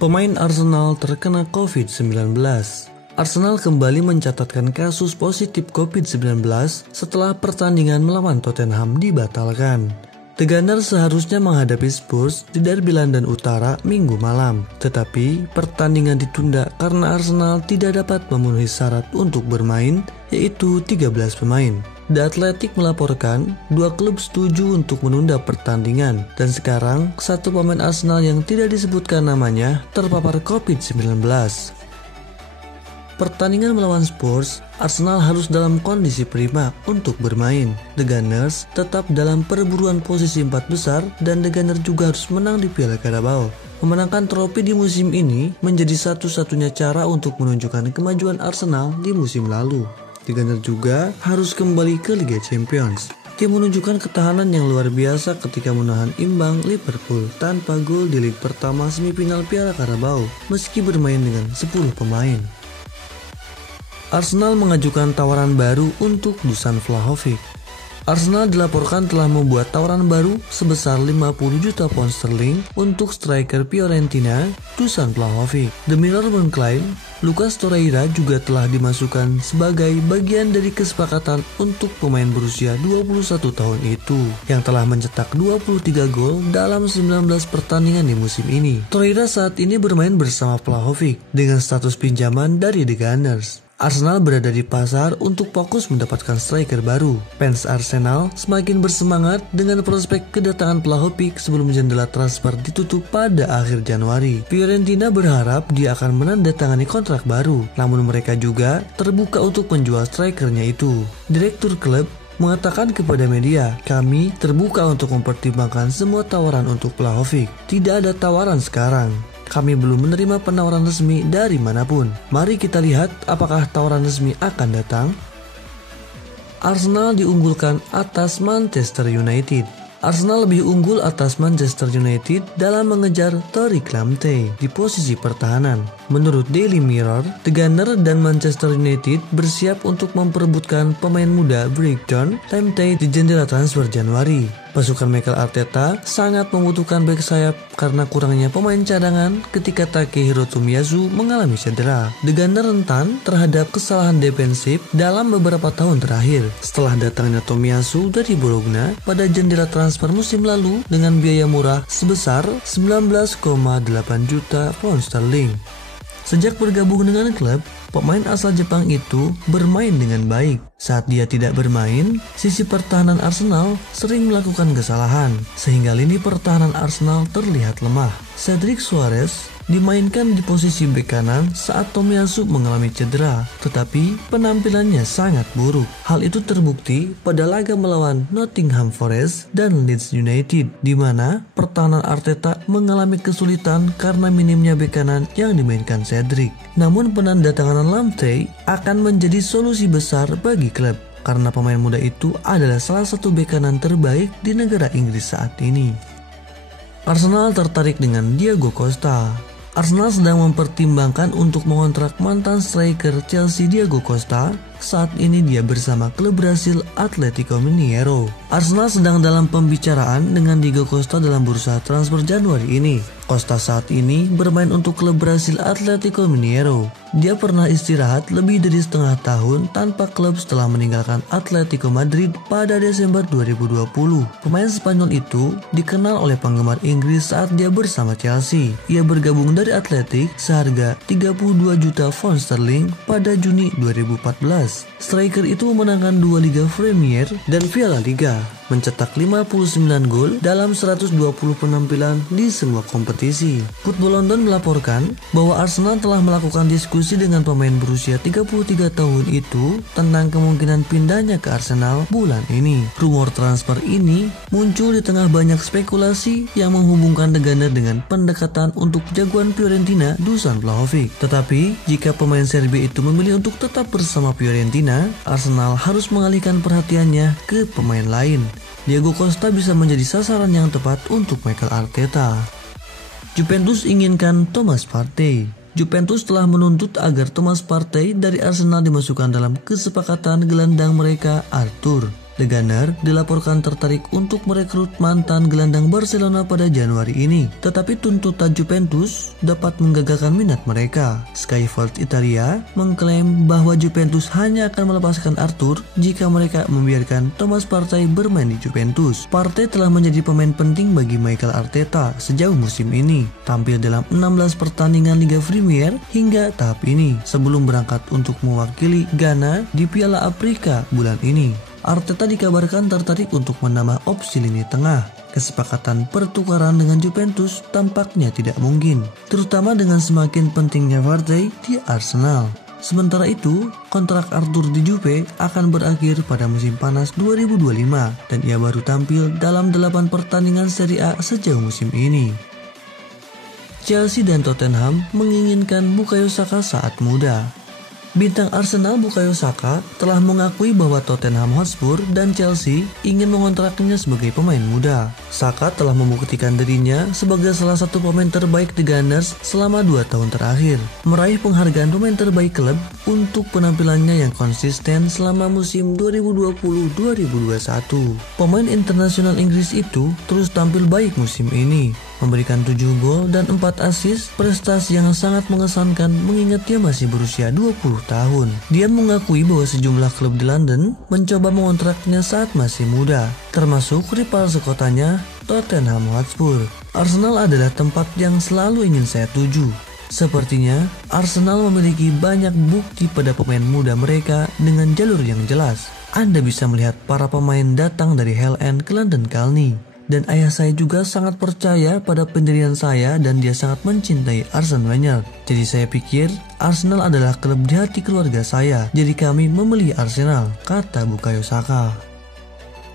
Pemain Arsenal terkena COVID-19. Arsenal kembali mencatatkan kasus positif COVID-19 setelah pertandingan melawan Tottenham dibatalkan. The Gunners seharusnya menghadapi Spurs di Derby London Utara Minggu malam, tetapi pertandingan ditunda karena Arsenal tidak dapat memenuhi syarat untuk bermain, yaitu 13 pemain. The Athletic melaporkan dua klub setuju untuk menunda pertandingan, dan sekarang satu pemain Arsenal yang tidak disebutkan namanya terpapar COVID-19. Pertandingan melawan Spurs, Arsenal harus dalam kondisi prima untuk bermain. The Gunners tetap dalam perburuan posisi 4 besar dan The Gunners juga harus menang di Piala Carabao. Memenangkan trofi di musim ini menjadi satu-satunya cara untuk menunjukkan kemajuan Arsenal di musim lalu. The Gunners juga harus kembali ke Liga Champions. Dia menunjukkan ketahanan yang luar biasa ketika menahan imbang Liverpool tanpa gol di leg pertama semifinal Piala Carabao meski bermain dengan 10 pemain. Arsenal mengajukan tawaran baru untuk Dusan Vlahovic. Arsenal dilaporkan telah membuat tawaran baru sebesar 50 juta pound sterling untuk striker Fiorentina Dusan Vlahovic. The Mirror mengklaim Lucas Torreira juga telah dimasukkan sebagai bagian dari kesepakatan untuk pemain berusia 21 tahun itu yang telah mencetak 23 gol dalam 19 pertandingan di musim ini. Torreira saat ini bermain bersama Vlahovic dengan status pinjaman dari The Gunners. Arsenal berada di pasar untuk fokus mendapatkan striker baru. Fans Arsenal semakin bersemangat dengan prospek kedatangan Vlahovic sebelum jendela transfer ditutup pada akhir Januari. Fiorentina berharap dia akan menandatangani kontrak baru, namun mereka juga terbuka untuk menjual strikernya itu. Direktur klub mengatakan kepada media, "Kami terbuka untuk mempertimbangkan semua tawaran untuk Vlahovic. Tidak ada tawaran sekarang. Kami belum menerima penawaran resmi dari manapun. Mari kita lihat apakah tawaran resmi akan datang." Arsenal diunggulkan atas Manchester United. Arsenal lebih unggul atas Manchester United dalam mengejar Tariq Lamptey di posisi pertahanan. Menurut Daily Mirror, The Gunners dan Manchester United bersiap untuk memperebutkan pemain muda Brighton Lamptey di jendela transfer Januari. Pasukan Mikel Arteta sangat membutuhkan bek sayap karena kurangnya pemain cadangan ketika Takehiro Tomiyasu mengalami cedera. The Gunners rentan terhadap kesalahan defensif dalam beberapa tahun terakhir setelah datangnya Tomiyasu dari Bologna pada jendela transfer musim lalu dengan biaya murah sebesar 19,8 juta pound sterling. Sejak bergabung dengan klub, pemain asal Jepang itu bermain dengan baik. Saat dia tidak bermain, sisi pertahanan Arsenal sering melakukan kesalahan, sehingga lini pertahanan Arsenal terlihat lemah. Cedric Soares dimainkan di posisi bek kanan saat Tomiyasu mengalami cedera, tetapi penampilannya sangat buruk. Hal itu terbukti pada laga melawan Nottingham Forest dan Leeds United, di mana pertahanan Arteta mengalami kesulitan karena minimnya bek kanan yang dimainkan Cedric. Namun penandatanganan Lamptey akan menjadi solusi besar bagi klub, karena pemain muda itu adalah salah satu bek kanan terbaik di negara Inggris saat ini. Arsenal tertarik dengan Diego Costa. Arsenal sedang mempertimbangkan untuk mengontrak mantan striker Chelsea Diego Costa. Saat ini dia bersama klub Brasil Atlético Mineiro. Arsenal sedang dalam pembicaraan dengan Diego Costa dalam bursa transfer Januari ini. Costa saat ini bermain untuk klub Brasil Atlético Mineiro. Dia pernah istirahat lebih dari setengah tahun tanpa klub setelah meninggalkan Atletico Madrid pada Desember 2020. Pemain Spanyol itu dikenal oleh penggemar Inggris saat dia bersama Chelsea. Ia bergabung dari Athletic seharga 32 juta pound sterling pada Juni 2014. Striker itu memenangkan 2 Liga Premier dan Piala Liga, mencetak 59 gol dalam 120 penampilan di semua kompetisi. Football London melaporkan bahwa Arsenal telah melakukan diskusi dengan pemain berusia 33 tahun itu tentang kemungkinan pindahnya ke Arsenal bulan ini. Rumor transfer ini muncul di tengah banyak spekulasi yang menghubungkan The Gunners dengan pendekatan untuk jagoan Fiorentina Dusan Vlahovic. Tetapi jika pemain Serbia itu memilih untuk tetap bersama Fiorentina, Arsenal harus mengalihkan perhatiannya ke pemain lain. Diego Costa bisa menjadi sasaran yang tepat untuk Mikel Arteta. Juventus inginkan Thomas Partey. Juventus telah menuntut agar Thomas Partey dari Arsenal dimasukkan dalam kesepakatan gelandang mereka Arthur. The Gunner dilaporkan tertarik untuk merekrut mantan gelandang Barcelona pada Januari ini, tetapi tuntutan Juventus dapat menggagalkan minat mereka. Sky Sports Italia mengklaim bahwa Juventus hanya akan melepaskan Arthur jika mereka membiarkan Thomas Partey bermain di Juventus. Partey telah menjadi pemain penting bagi Mikel Arteta sejauh musim ini, tampil dalam 16 pertandingan Liga Premier hingga tahap ini sebelum berangkat untuk mewakili Ghana di Piala Afrika bulan ini. Arteta dikabarkan tertarik untuk menambah opsi lini tengah. Kesepakatan pertukaran dengan Juventus tampaknya tidak mungkin, terutama dengan semakin pentingnya Partey di Arsenal. Sementara itu, kontrak Arthur di Juve akan berakhir pada musim panas 2025 dan ia baru tampil dalam 8 pertandingan Serie A sejauh musim ini. Chelsea dan Tottenham menginginkan Bukayo Saka saat muda. Bintang Arsenal Bukayo Saka telah mengakui bahwa Tottenham Hotspur dan Chelsea ingin mengontraknya sebagai pemain muda. Saka telah membuktikan dirinya sebagai salah satu pemain terbaik The Gunners selama 2 tahun terakhir, meraih penghargaan pemain terbaik klub untuk penampilannya yang konsisten selama musim 2020-2021. Pemain internasional Inggris itu terus tampil baik musim ini, memberikan 7 gol dan 4 assist, prestasi yang sangat mengesankan mengingat dia masih berusia 20 tahun. Dia mengakui bahwa sejumlah klub di London mencoba mengontraknya saat masih muda, termasuk rival sekotanya Tottenham Hotspur. Arsenal adalah tempat yang selalu ingin saya tuju. Sepertinya Arsenal memiliki banyak bukti pada pemain muda mereka dengan jalur yang jelas. Anda bisa melihat para pemain datang dari Hell End ke London Colney. Dan ayah saya juga sangat percaya pada pendirian saya dan dia sangat mencintai Arsene Wenger. Jadi saya pikir Arsenal adalah klub di hati keluarga saya. Jadi kami memilih Arsenal, kata Bukayo Saka.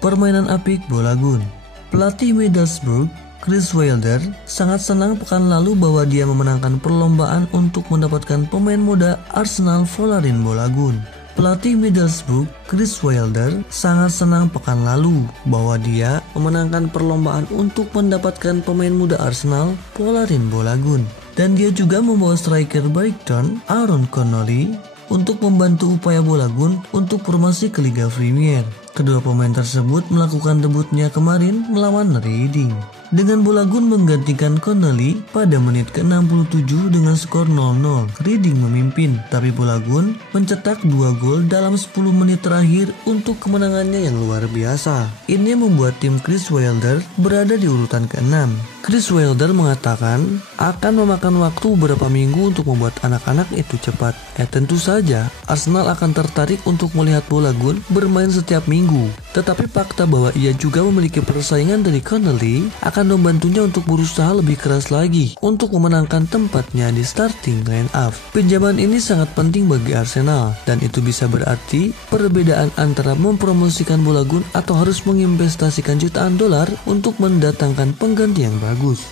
Permainan apik Bolagun. Pelatih Middlesbrough, Chris Wilder, sangat senang pekan lalu bahwa dia memenangkan perlombaan untuk mendapatkan pemain muda Arsenal Folarin Bolagun. Pelatih Middlesbrough, Chris Wilder, sangat senang pekan lalu bahwa dia memenangkan perlombaan untuk mendapatkan pemain muda Arsenal, Folarin Bolagun. Dan dia juga membawa striker Brighton, Aaron Connolly, untuk membantu upaya Bolagun untuk promosi ke Liga Premier. Kedua pemain tersebut melakukan debutnya kemarin melawan Reading, dengan Bolagun menggantikan Connolly pada menit ke-67 dengan skor 0-0. Reading memimpin, tapi Bolagun mencetak 2 gol dalam 10 menit terakhir untuk kemenangannya yang luar biasa. Ini membuat tim Chris Wilder berada di urutan ke-6. Chris Wilder mengatakan akan memakan waktu beberapa minggu untuk membuat anak-anak itu cepat. Tentu saja Arsenal akan tertarik untuk melihat Bolagun bermain setiap minggu. Tetapi fakta bahwa ia juga memiliki persaingan dari Connolly akan membantunya untuk berusaha lebih keras lagi untuk memenangkan tempatnya di starting line-up. Pinjaman ini sangat penting bagi Arsenal dan itu bisa berarti perbedaan antara mempromosikan Bolagun atau harus menginvestasikan jutaan dolar untuk mendatangkan pengganti yang bagus.